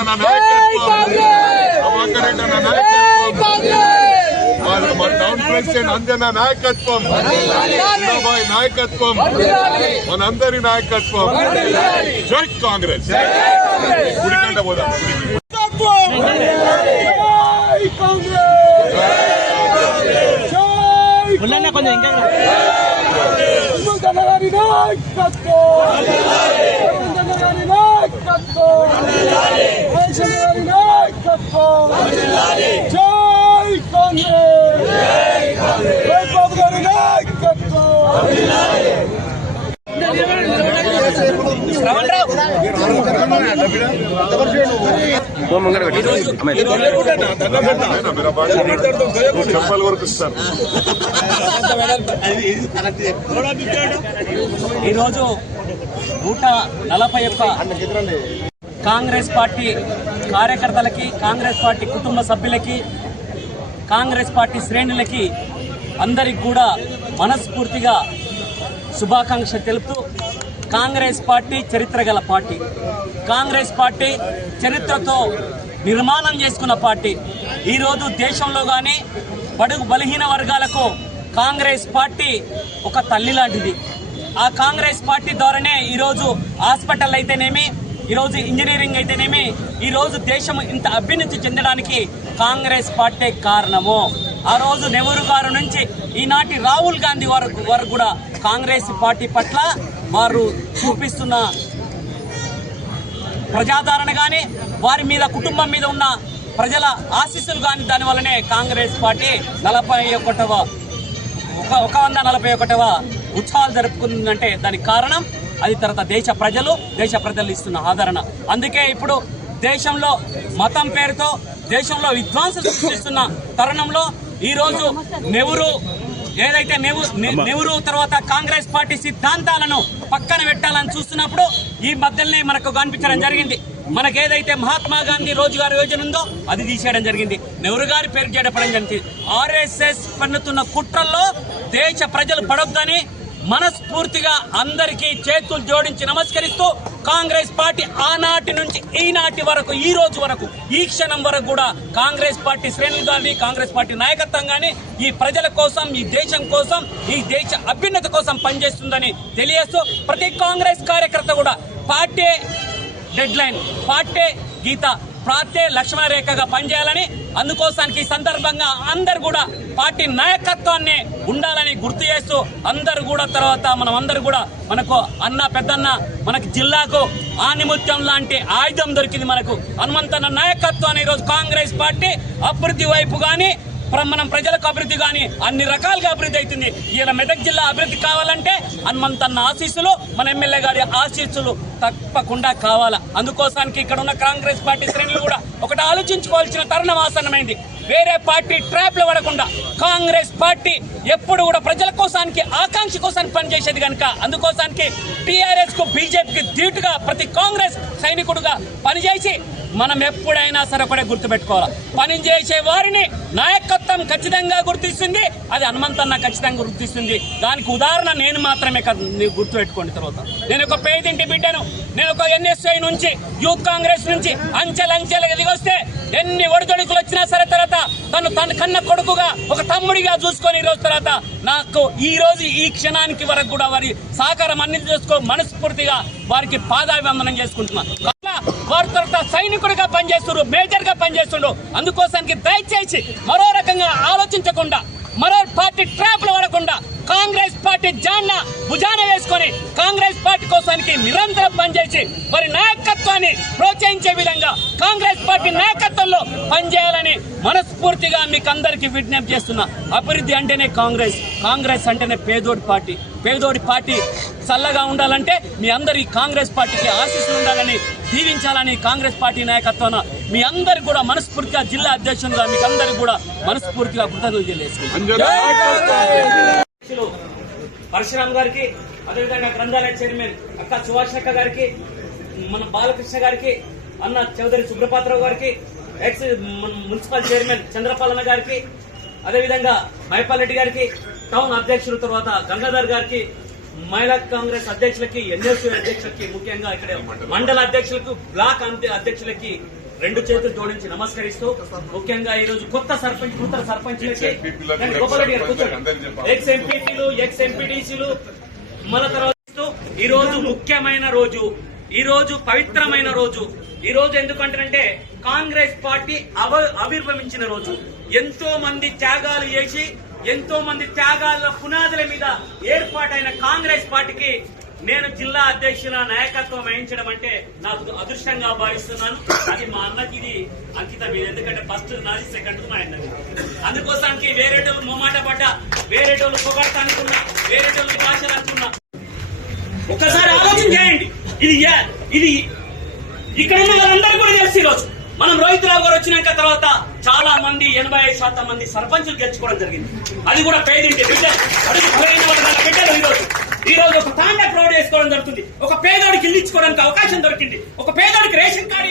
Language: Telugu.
అన్న నాయకత్వం, ప్రభాకర్ రెడ్డి అన్న నాయకత్వం, మా టౌన్ ప్రెసిడెంట్ అంజన్న నాయకత్వం, బాయ్ నాయకత్వం, మనందరి నాయకత్వం. జై కాంగ్రెస్. గుడికంట పోదాం. చెప్పాలి వరకు ఇస్తారు. ఈరోజు 141 కాంగ్రెస్ పార్టీ కార్యకర్తలకి, కాంగ్రెస్ పార్టీ కుటుంబ సభ్యులకి, కాంగ్రెస్ పార్టీ శ్రేణులకి అందరికి కూడా మనస్ఫూర్తిగా శుభాకాంక్ష తెలుపుతూ, కాంగ్రెస్ పార్టీ చరిత్ర గల పార్టీ, కాంగ్రెస్ పార్టీ చరిత్రతో నిర్మాణం చేసుకున్న పార్టీ. ఈరోజు దేశంలో కానీ బడుగు బలహీన వర్గాలకు కాంగ్రెస్ పార్టీ ఒక తల్లి లాంటిది. ఆ కాంగ్రెస్ పార్టీ ద్వారానే ఈరోజు హాస్పిటల్ అయితేనేమి, ఈరోజు ఇంజనీరింగ్ అయితేనేమి, ఈరోజు దేశం ఇంత అభ్యున్నతి చెందడానికి కాంగ్రెస్ పార్టీ కారణము. ఆ రోజు నెహ్రూ గారు నుంచి ఈనాటి రాహుల్ గాంధీ వరకు కూడా కాంగ్రెస్ పార్టీ పట్ల వారు చూపిస్తున్న ప్రజాదరణ కానీ, వారి మీద కుటుంబం మీద ఉన్న ప్రజల ఆశీస్సులు కానీ, దానివల్లనే కాంగ్రెస్ పార్టీ 141వ ఉత్సవాలు జరుపుకుందంటే దానికి కారణం అది తర్వాత దేశ ప్రజలు ఇస్తున్న ఆదరణ. అందుకే ఇప్పుడు దేశంలో మతం పేరుతో దేశంలో విధ్వంసం సృష్టిస్తున్న తరుణంలో ఈరోజు నెహ్రూ తర్వాత కాంగ్రెస్ పార్టీ సిద్ధాంతాలను పక్కన పెట్టాలని చూస్తున్నప్పుడు ఈ మధ్యలోనే మనకు కనిపించడం జరిగింది. మనకేదైతే మహాత్మా గాంధీ రోజ్గార్ యోజన ఉందో అది తీసేయడం జరిగింది, నెహ్రూ గారి పేరు చేయడం జరిగింది. ఆర్ఎస్ఎస్ పన్నుతున్న కుట్రల్లో దేశ ప్రజలు పడొద్దని మనస్ఫూర్తిగా అందరికీ చేతులు జోడించి నమస్కరిస్తూ, కాంగ్రెస్ పార్టీ ఆనాటి నుంచి ఈనాటి వరకు, ఈ రోజు వరకు, ఈ క్షణం వరకు కూడా కాంగ్రెస్ పార్టీ శ్రేణులు కానీ, కాంగ్రెస్ పార్టీ నాయకత్వం కానీ ఈ ప్రజల కోసం, ఈ దేశం కోసం, ఈ దేశ అభ్యున్నతి కోసం పనిచేస్తుందని తెలియజేస్తూ, ప్రతి కాంగ్రెస్ కార్యకర్త కూడా పార్టీ డెడ్ లైన్, పార్టీ గీత, పార్టీ లక్ష్మణ రేఖగా పనిచేయాలని, అందుకోసానికి ఈ సందర్భంగా అందరు కూడా పార్టీ నాయకత్వాన్ని ఉండాలని గుర్తు చేస్తూ, అందరు కూడా తర్వాత మనం అందరు కూడా మనకు అన్న పెద్దన్న మనకి జిల్లాకు ఆనిముత్యం లాంటి ఆయుధం దొరికింది. మనకు హనుమంతన్న నాయకత్వాన్ని ఈరోజు కాంగ్రెస్ పార్టీ అభివృద్ధి వైపు కానీ, మనం ప్రజలకు అభివృద్ధి కానీ అన్ని రకాలుగా అభివృద్ధి అవుతుంది. ఇలా మెదక్ జిల్లా అభివృద్ధి కావాలంటే హనుమంతన్న ఆశీస్సులు, మన ఎమ్మెల్యే గారి ఆశీస్సులు తప్పకుండా కావాలా. అందుకోసానికి ఇక్కడ ఉన్న కాంగ్రెస్ పార్టీ శ్రేణులు కూడా ఒకటి ఆలోచించుకోవాల్సిన తరుణం ఆసన్నమైంది. వేరే పార్టీ ట్రాప్ లో పడకుండా కాంగ్రెస్ పార్టీ ఎప్పుడు కూడా ప్రజల కోసానికి, ఆకాంక్ష కోసానికి పనిచేసేది కనుక, అందుకోసానికి టీఆర్ఎస్ కు బీజేపీకి ధీటుగా ప్రతి కాంగ్రెస్ సైనికుడుగా పనిచేసి మనం ఎప్పుడైనా సరే ఒకటే గుర్తుపెట్టుకోవాలి, పనిచేసే వారిని నాయకత్వం ఖచ్చితంగా గుర్తిస్తుంది, అది హనుమంతన్న ఖచ్చితంగా గుర్తిస్తుంది. దానికి ఉదాహరణ నేను మాత్రమే కాదు, ನೀವು గుర్తుపెట్టుకోండి. తర్వాత నేను ఒక పేదింటి బిడ్డను, నేను ఒక ఎన్ఎస్ఐ నుంచి, యూత్ కాంగ్రెస్ నుంచి అంచెలంచెలు ఎదిగొస్తే ఎన్ని ఒడిదొడుకులు వచ్చినా సరే తర్వాత తన కన్న కొడుకుగా, ఒక తమ్ముడిగా చూసుకొని ఈరోజు తర్వాత నాకు ఈ రోజు ఈ క్షణానికి వరకు కూడా వారి సహకారం అన్ని చేసుకో మనస్ఫూర్తిగా వారికి పాదాభివందనం చేసుకుంటున్నాను. వారి తర్వాత సైనికుడిగా పనిచేస్తున్నారు, మేజర్ గా పనిచేస్తుండ్రు. అందుకోసానికి దయచేసి మరో రకంగా ఆలోచించకుండా, మరో పార్టీ ట్రాప్ లో పడకుండా కాంగ్రెస్ పార్టీ భుజాన వేసుకొని కాంగ్రెస్ పార్టీ కోసానికి నిరంతరం పనిచేసి వారి నాయకత్వాన్ని ప్రోత్సహించే విధంగా కాంగ్రెస్ పార్టీ నాయకత్వంలో పనిచేయాలని మనస్ఫూర్తిగా మీకు అందరికీ విజ్ఞప్తి చేస్తున్నా. అభివృద్ధి అంటేనే కాంగ్రెస్ అంటేనే పేదోడి పార్టీ చల్లగా ఉండాలంటే మీ అందరి కాంగ్రెస్ పార్టీకి ఆశీస్సులు ఉండాలని, దీవించాలని కాంగ్రెస్ పార్టీ నాయకత్వాన మీ అందరు కూడా మనస్ఫూర్తిగా జిల్లా అధ్యక్షులుగా మీకు అందరికి కూడా మనస్ఫూర్తిగా కృతజ్ఞతలు తెలియజేసుకుంటున్నాను. పరశురామ్ గారికి, అదేవిధంగా గ్రంథాలయ చైర్మన్ అక్క సుభాషక్క గారికి, మన బాలకృష్ణ గారికి, అన్న చౌదరి సుబ్రపాత్రావు గారికి, ఎక్స్ మున్సిపల్ చైర్మన్ చంద్రపాలన గారికి, అదేవిధంగా మైపాల్ రెడ్డి గారికి, టౌన్ అధ్యక్షుల తర్వాత గంగాధర్ గారికి, మహిళా కాంగ్రెస్ అధ్యక్షులకి, ఎన్ఎస్యూ అధ్యక్షులకి, ముఖ్యంగా ఇక్కడ మండల అధ్యక్షులకు, బ్లాక్ అధ్యక్షులకి రెండు చేతులు జోడించి నమస్కరిస్తూ ముఖ్యంగా ఈ రోజు కొత్త సర్పంచ్ నూతన సర్పంచ్లకి ఎక్స్ ఎంపీలు ఎక్స్ ఎంపీటీసీలు మన తర్వాత ఈ రోజు ముఖ్యమైన రోజు, ఈ రోజు పవిత్రమైన రోజు. ఈ రోజు ఎందుకంటే కాంగ్రెస్ పార్టీ ఆవిర్భవించిన రోజు. ఎంతో మంది త్యాగాలు చేసి ఎంతో మంది త్యాగాల పునాదుల మీద ఏర్పాటైన కాంగ్రెస్ పార్టీకి నేను జిల్లా అధ్యక్షుల నాయకత్వం వహించడం అంటే నాకు అదృష్టంగా భావిస్తున్నాను. అది మా అన్నకి ఇది అంకితం. ఎందుకంటే ఫస్ట్ నాది, సెకండ్ మా అన్నది. అందుకోసానికి వేరేటోళ్ళు మొమాట పడ్డా, వేరేటోళ్ళు పొగడతానుకున్నా, వేరేటోళ్ళు భాషలు అనుకున్నా, ఒక్కసారి ఆలోచన చేయండి. ఇది ఇక్కడ ఉన్న వాళ్ళందరూ కూడా తెలుసు. ఈరోజు మనం రోహిత్రావు గారు వచ్చినాక తర్వాత చాలా మంది 85% మంది సర్పంచులు గెలుచుకోవడం జరిగింది. అది కూడా పేదింటి బిడ్డలు, అడుగు బలైన వాళ్ళ బిడ్డలు. ఈ రోజు ఒక కాంట్రాక్ట్ రోడ్ వేసుకోవడం జరుగుతుంది. ఒక పేదోడికి ఇల్లు ఇచ్చుకోవడానికి అవకాశం దొరికింది. ఒక పేదోడికి రేషన్ కార్డు